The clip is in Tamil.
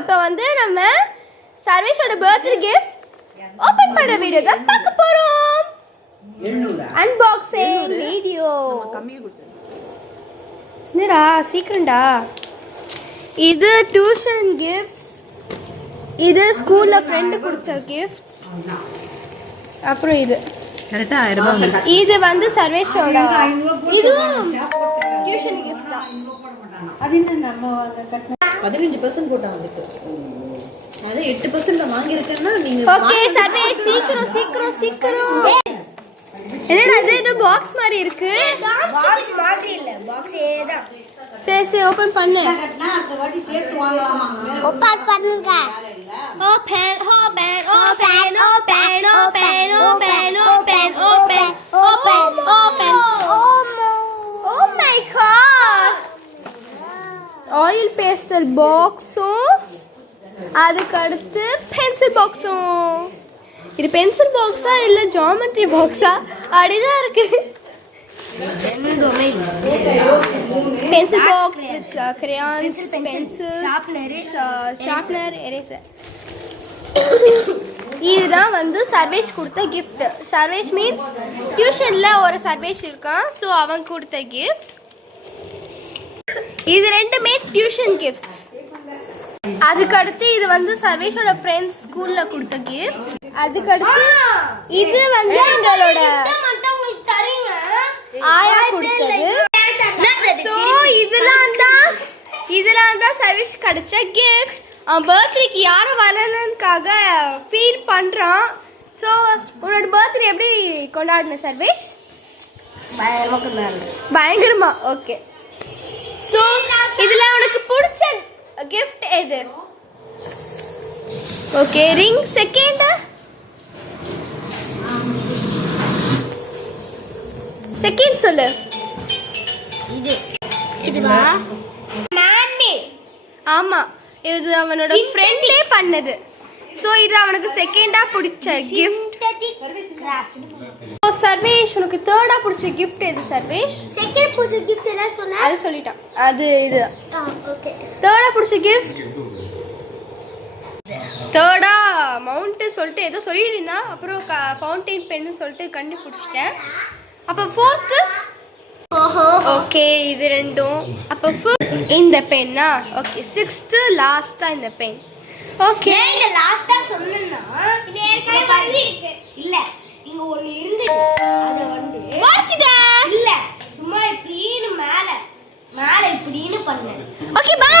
இப்போ வந்து நம்ம சர்வேஷோட பர்த்டே கிஃப்ட்ஸ் ஓபன் பண்ற வீடியோ தான் பார்க்க போறோம். Unboxing video. என்னடா சீக்கிரம்டா. இது டியூஷன் கிஃப்ட்ஸ், இது ஸ்கூல்ல ஃப்ரெண்ட் கொடுத்த கிஃப்ட்ஸ், அப்புறம் இது கரெக்டா 1000 ரூபாய். இது வந்து சர்வேஷோட இதுவும் டியூஷன் கிஃப்ட் தான். அது என்ன நம்ம கட்டணும் 15% போட்டாங்க அதுக்கு. அது 8% வாங்கி இருக்கேன்னா நீங்க ஓகே சர்வேஷ் சீக்கிரம் சீக்கிரம் சீக்கிரம். என்னடா இது பாக்ஸ் மாதிரி இருக்கு. பாக்ஸ் மாதிரி இல்ல, பாக்ஸே தான். சரி சரி ஓபன் பண்ணு. கட்டனா அடுத்த வாட்டி சேர்த்து வாங்கலாமா? ஓபன் பண்ணுங்க. Open, open, open, open, open, open, open, open, open, open. Oh my god! Oil pastel box-உம் அதுக்கு அடுத்து பென்சில் பாக்ஸும். இது பென்சில் பாக்ஸா இல்ல ஜியோமெட்ரி பாக்ஸா அப்படிதான் இருக்கு. Pencil box with crayons, pencils, sharpener, eraser. இதுதான் வந்து சர்வேஷ் கொடுத்த கிஃப்ட். சர்வேஷ் மீன்ஸ் டியூஷன்ல ஒரு சர்வேஷ் இருக்கான், ஸோ அவன் கொடுத்த கிஃப்ட். இது ரெண்டுமே டியூஷன் கிஃப்ட்ஸ். அதுக்கடுத்து இது வந்து சர்வேஷோட ஃப்ரெண்ட்ஸ் ஸ்கூல்ல கொடுத்த கிஃப்ட். அதுக்கடுத்து இது வந்து எங்களோட ஆயா கொடுத்தது. ஸோ இதெல்லாம் தான் சர்வேஷ் கிடைச்ச கிஃப்ட். அவன் பர்த்டேக்கு யாரும் வரலன்னுக்காக ஃபீல் பண்ணுறான். ஸோ உன்னோட பர்த்டே எப்படி கொண்டாடின சர்வேஷ்? பயங்கரமா. ஓகே, ஸோ இதில் உனக்கு பிடிச்ச கிஃப்ட் எது? Okay, ring. செகண்ட் சொல்லு. இதுவா? ஆமா, இது அவனோட ஃப்ரெண்ட்லே பண்ணது. ஸோ இது அவனுக்கு செகண்டா பிடிச்ச கிஃப்ட். சர்வேஷ் உனக்கு தேர்டா பிடிச்ச கிஃப்ட் எது சர்வேஷ்? செகண்ட் பிடிச்ச கிஃப்ட் என்ன சொன்ன? அது சொல்லிட்டான். அது இது ஓகே. தேர்டா பிடிச்ச கிஃப்ட். தேர்டா மவுண்ட் சொல்லிட்டு ஏதோ சொல்லிடுனா, அப்புறம் ஃபவுண்டைன் பென்னு சொல்லிட்டு கண்டுபிடிச்சிட்டேன். அப்போ ஃபோர்த்து ஓகே இது ரெண்டும். அப்போ இந்த பென்னா. ஓகே, சிக்ஸ்த்து லாஸ்டா இந்த பென். ஓகே, இந்த லாஸ்டா சொன்னா இது ஏற்கனவே வந்து இருக்கு. இல்ல இங்க ஒன்னு இருந்துச்சு, அது வந்து வாட்சிடா. இல்ல சும்மா இப்படின்னு மேல இப்படின்னு பண்ணேன். Okay bye.